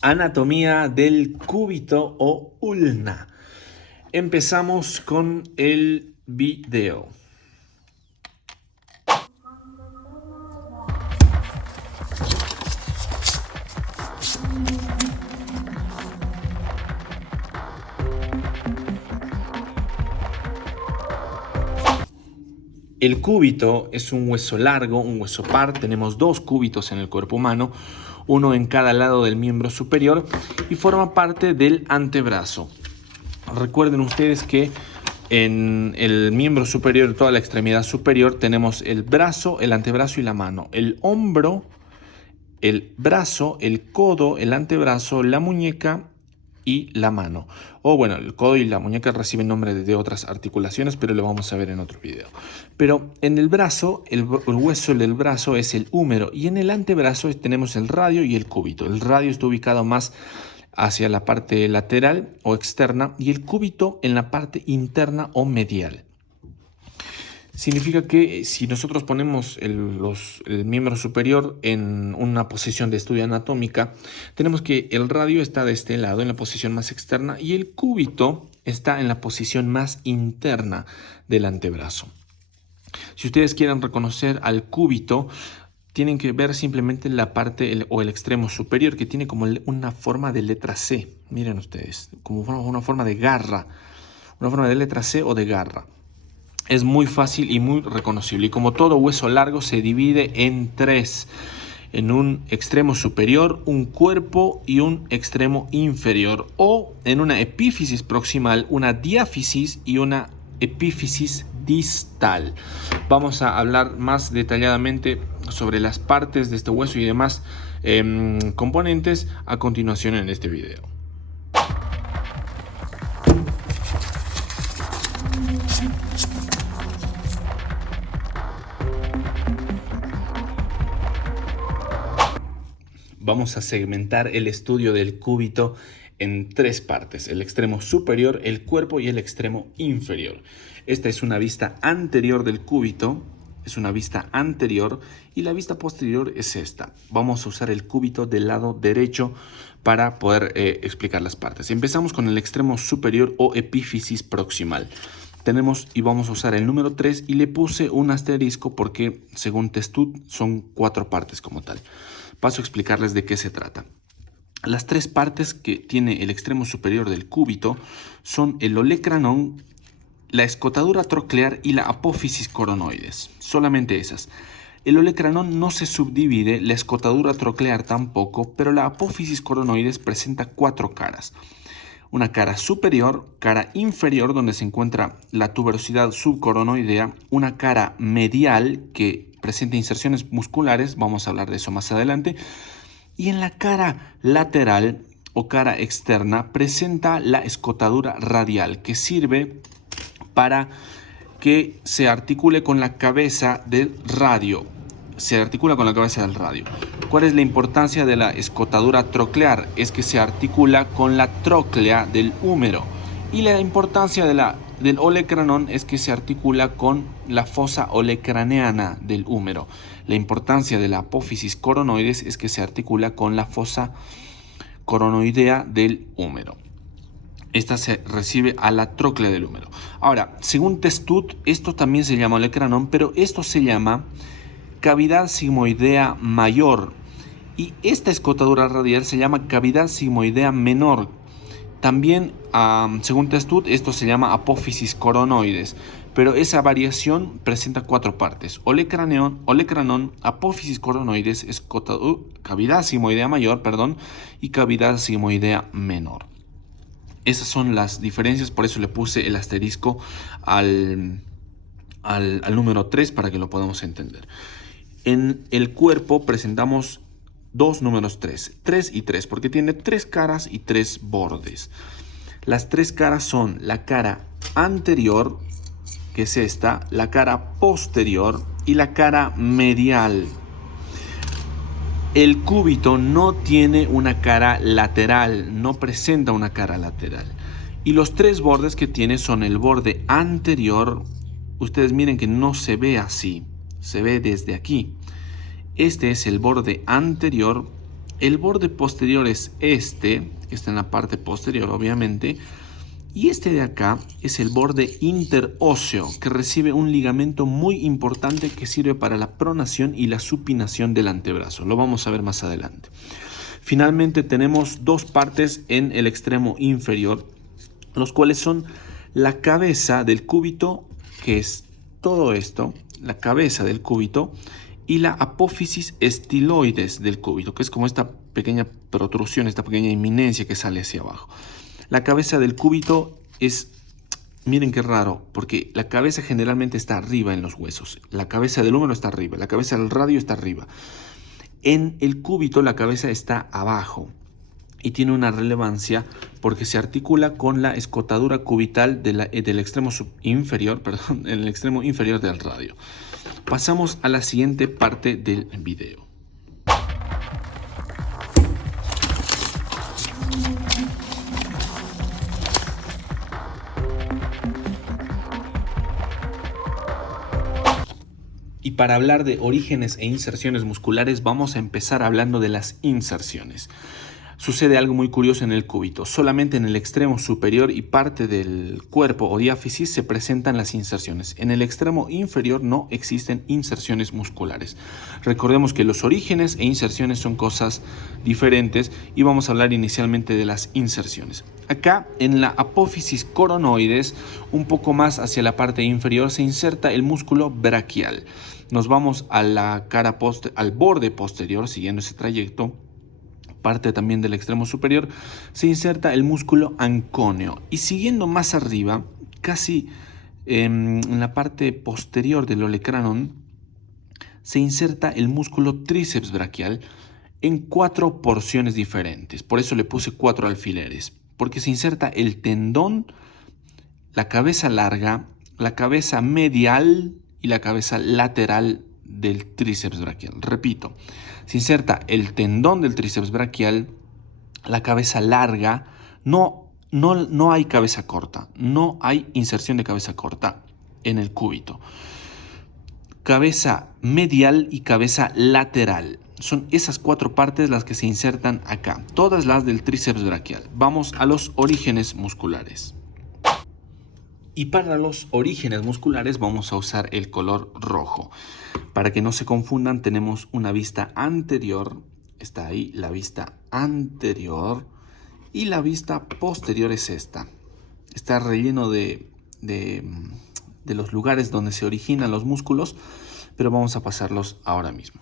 Anatomía del cúbito o ulna. Empezamos con el video. El cúbito es un hueso largo, un hueso par. Tenemos dos cúbitos en el cuerpo humano, uno en cada lado del miembro superior y forma parte del antebrazo. Recuerden ustedes que en el miembro superior, toda la extremidad superior, tenemos el brazo, el antebrazo y la mano. El hombro, el brazo, el codo, el antebrazo, la muñeca y la mano. O bueno, el codo y la muñeca reciben nombre de otras articulaciones, pero lo vamos a ver en otro video. Pero en el brazo, el hueso del brazo es el húmero y en el antebrazo tenemos el radio y el cúbito. El radio está ubicado más hacia la parte lateral o externa y el cúbito en la parte interna o medial. Significa que si nosotros ponemos el miembro superior en una posición de estudio anatómica, tenemos que el radio está de este lado, en la posición más externa, y el cúbito está en la posición más interna del antebrazo. Si ustedes quieren reconocer al cúbito, tienen que ver simplemente la parte o el extremo superior, que tiene como una forma de letra C. Miren ustedes, como una forma de garra, una forma de letra C o de garra. Es muy fácil y muy reconocible. Y como todo hueso largo se divide en tres. En un extremo superior, un cuerpo y un extremo inferior. O en una epífisis proximal, una diáfisis y una epífisis distal. Vamos a hablar más detalladamente sobre las partes de este hueso y demás componentes a continuación en este video. Vamos a segmentar el estudio del cúbito en tres partes: el extremo superior, el cuerpo y el extremo inferior. Esta es una vista anterior del cúbito, es una vista anterior, y la vista posterior es esta. Vamos a usar el cúbito del lado derecho para poder explicar las partes. Empezamos con el extremo superior o epífisis proximal. Tenemos y vamos a usar el número 3 y le puse un asterisco porque según Testut son 4 partes como tal. Paso a explicarles de qué se trata. Las tres partes que tiene el extremo superior del cúbito son el olecranon, la escotadura troclear y la apófisis coronoides. Solamente esas. El olecranon no se subdivide, la escotadura troclear tampoco, pero la apófisis coronoides presenta 4 caras. Una cara superior, cara inferior donde se encuentra la tuberosidad subcoronoidea, una cara medial que presenta inserciones musculares, vamos a hablar de eso más adelante, y en la cara lateral o cara externa presenta la escotadura radial que sirve para que se articule con la cabeza del radio. Se articula con la cabeza del radio. ¿Cuál es la importancia de la escotadura troclear? Es que se articula con la tróclea del húmero. Y la importancia del olecranon es que se articula con la fosa olecraneana del húmero. La importancia de la apófisis coronoides es que se articula con la fosa coronoidea del húmero. Esta se recibe a la tróclea del húmero. Ahora, según Testut, esto también se llama olecranon, pero esto se llama cavidad sigmoidea mayor. Y esta escotadura radial se llama cavidad sigmoidea menor. También, según Testut, esto se llama apófisis coronoides. Pero esa variación presenta 4 partes: olecranon, apófisis coronoides, cavidad sigmoidea mayor, y cavidad sigmoidea menor. Esas son las diferencias, por eso le puse el asterisco al número 3 para que lo podamos entender. En el cuerpo presentamos dos números 3 y 3, porque tiene 3 caras y 3 bordes. Las 3 caras son la cara anterior, que es esta, la cara posterior y la cara medial. El cúbito no tiene una cara lateral, no presenta una cara lateral. Y los 3 bordes que tiene son el borde anterior. Ustedes miren que no se ve así, se ve desde aquí. Este es el borde anterior, El borde posterior es este, que está en la parte posterior obviamente, y este de acá es el borde interóseo, que recibe un ligamento muy importante que sirve para la pronación y la supinación del antebrazo. Lo vamos a ver más adelante. Finalmente tenemos dos partes en el extremo inferior, los cuales son la cabeza del cúbito, que es todo esto, la cabeza del cúbito, y la apófisis estiloides del cúbito, que es como esta pequeña protrusión, esta pequeña eminencia que sale hacia abajo. La cabeza del cúbito es, miren qué raro, porque la cabeza generalmente está arriba en los huesos. La cabeza del húmero está arriba, la cabeza del radio está arriba. En el cúbito la cabeza está abajo y tiene una relevancia porque se articula con la escotadura cubital del extremo inferior, perdón, en el extremo inferior del radio. Pasamos a la siguiente parte del video. Y para hablar de orígenes e inserciones musculares, vamos a empezar hablando de las inserciones. Sucede algo muy curioso en el cúbito. Solamente en el extremo superior y parte del cuerpo o diáfisis se presentan las inserciones. En el extremo inferior no existen inserciones musculares. Recordemos que los orígenes e inserciones son cosas diferentes y vamos a hablar inicialmente de las inserciones. Acá en la apófisis coronoides, un poco más hacia la parte inferior, se inserta el músculo braquial. Nos vamos a la al borde posterior, siguiendo ese trayecto, parte también del extremo superior, se inserta el músculo ancóneo. Y siguiendo más arriba, casi en la parte posterior del olecranon, se inserta el músculo tríceps braquial en 4 porciones diferentes. Por eso le puse 4 alfileres, porque se inserta el tendón, la cabeza larga, la cabeza medial y la cabeza lateral del tríceps braquial. Repito, se inserta el tendón del tríceps braquial, la cabeza larga, no hay cabeza corta, no hay inserción de cabeza corta en el cúbito. Cabeza medial y cabeza lateral. Son esas 4 partes las que se insertan acá, todas las del tríceps braquial. Vamos a los orígenes musculares. Y para los orígenes musculares vamos a usar el color rojo. Para que no se confundan, tenemos una vista anterior, está ahí la vista anterior, y la vista posterior es esta. Está relleno de los lugares donde se originan los músculos, pero vamos a pasarlos ahora mismo,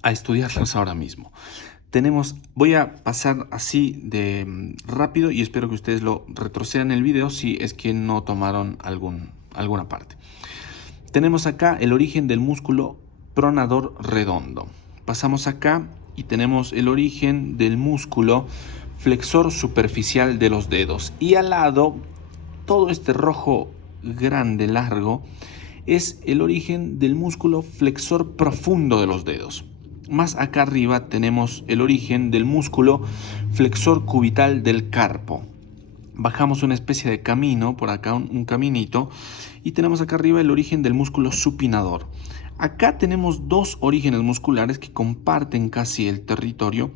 a estudiarlos ahora mismo. Voy a pasar así de rápido y espero que ustedes lo retrocedan el video si es que no tomaron alguna parte. Tenemos acá el origen del músculo pronador redondo. Pasamos acá y tenemos el origen del músculo flexor superficial de los dedos. Y al lado, todo este rojo grande, largo, es el origen del músculo flexor profundo de los dedos. Más acá arriba tenemos el origen del músculo flexor cubital del carpo. Bajamos una especie de camino, por acá un caminito, y tenemos acá arriba el origen del músculo supinador. Acá tenemos 2 orígenes musculares que comparten casi el territorio,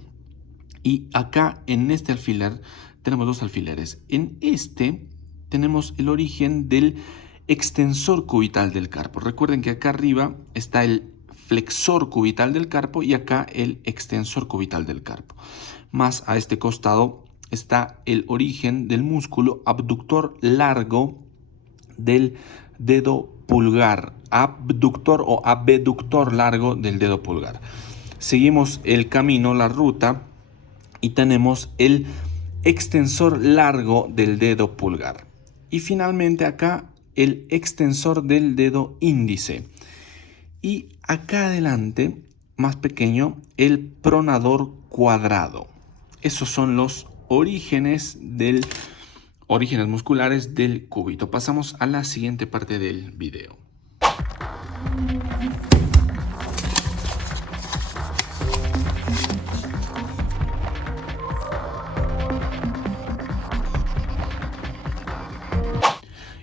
y acá en este alfiler tenemos 2 alfileres. En este tenemos el origen del extensor cubital del carpo. Recuerden que acá arriba está el flexor cubital del carpo y acá el extensor cubital del carpo. Más a este costado está el origen del músculo abductor largo del dedo pulgar, abductor o abductor largo del dedo pulgar. Seguimos el camino, la ruta, y tenemos el extensor largo del dedo pulgar. Y finalmente acá el extensor del dedo índice. Y acá adelante, más pequeño, el pronador cuadrado. Esos son los orígenes musculares del cúbito. Pasamos a la siguiente parte del video.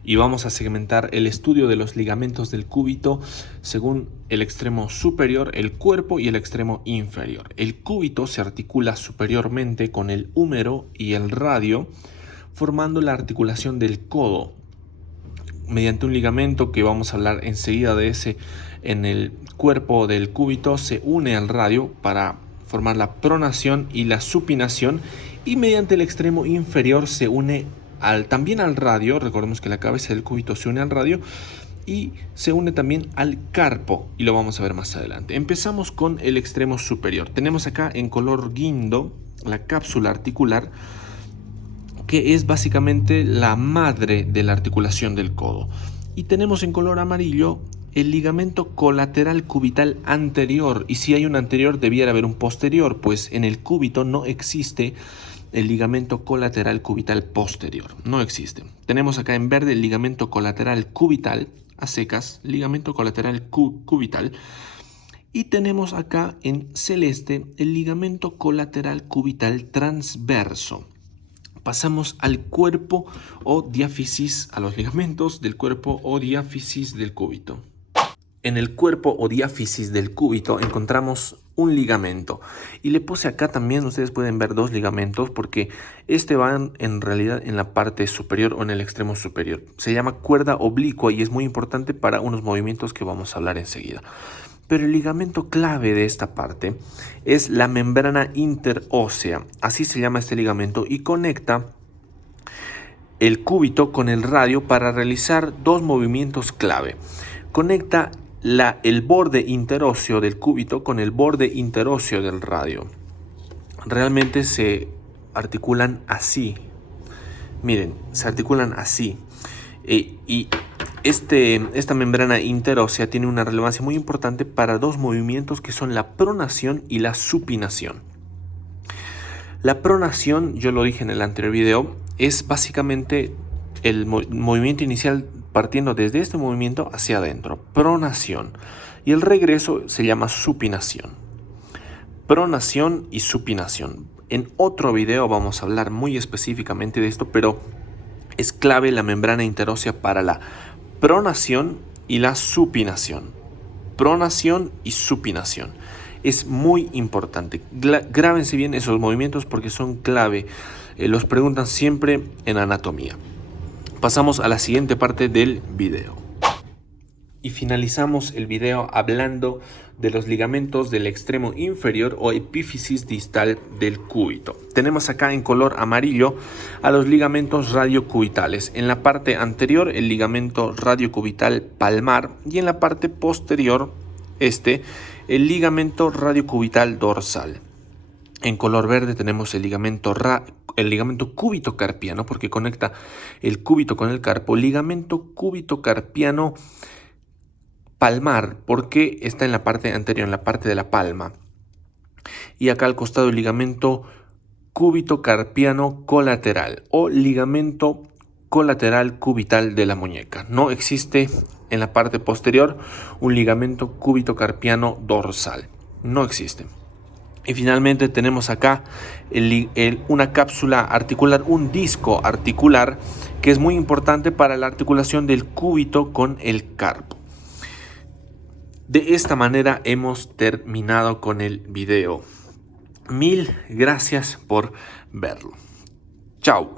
y vamos a segmentar el estudio de los ligamentos del cúbito según el extremo superior, el cuerpo y el extremo inferior. El cúbito se articula superiormente con el húmero y el radio, formando la articulación del codo mediante un ligamento que vamos a hablar enseguida de ese. En el cuerpo del cúbito se une al radio para formar la pronación y la supinación, y mediante el extremo inferior se une también al radio. Recordemos que la cabeza del cúbito se une al radio y se une también al carpo, y lo vamos a ver más adelante. Empezamos con el extremo superior. Tenemos acá en color guindo la cápsula articular, que es básicamente la madre de la articulación del codo. Y tenemos en color amarillo el ligamento colateral cubital anterior, y si hay un anterior debiera haber un posterior, pues en el cúbito no existe el ligamento colateral cubital posterior, no existe. Tenemos acá en verde el ligamento colateral cubital, a secas, ligamento colateral cubital, y tenemos acá en celeste el ligamento colateral cubital transverso. Pasamos al cuerpo o diáfisis, a los ligamentos del cuerpo o diáfisis del cúbito. En el cuerpo o diáfisis del cúbito encontramos un ligamento, y le puse acá también, ustedes pueden ver dos ligamentos porque van en realidad en la parte superior o en el extremo superior. Se llama cuerda oblicua y es muy importante para unos movimientos que vamos a hablar enseguida. Pero el ligamento clave de esta parte es la membrana interósea, así se llama este ligamento, y conecta el cúbito con el radio para realizar dos movimientos clave. Conecta el borde interóseo del cúbito con el borde interóseo del radio. Realmente se articulan así. Miren, se articulan así. Esta membrana interósea tiene una relevancia muy importante para dos movimientos que son la pronación y la supinación. La pronación, yo lo dije en el anterior video, es básicamente el movimiento inicial partiendo desde este movimiento hacia adentro, pronación, y el regreso se llama supinación. Pronación y supinación. En otro video vamos a hablar muy específicamente de esto, pero es clave la membrana interósea para la pronación y la supinación. Pronación y supinación. Es muy importante. Grábense bien esos movimientos porque son clave. Los preguntan siempre en anatomía. Pasamos a la siguiente parte del video. Y finalizamos el video hablando de los ligamentos del extremo inferior o epífisis distal del cúbito. Tenemos acá en color amarillo a los ligamentos radiocubitales. En la parte anterior el ligamento radiocubital palmar, y en la parte posterior el ligamento radiocubital dorsal. En color verde tenemos el ligamento cúbito carpiano, porque conecta el cúbito con el carpo. Ligamento cúbito carpiano palmar, porque está en la parte anterior, en la parte de la palma. Y acá al costado el ligamento cúbito carpiano colateral o ligamento colateral cubital de la muñeca. No existe en la parte posterior un ligamento cúbito carpiano dorsal. No existe. Y finalmente tenemos acá una cápsula articular, un disco articular, que es muy importante para la articulación del cúbito con el carpo. De esta manera hemos terminado con el video. Mil gracias por verlo. Chao.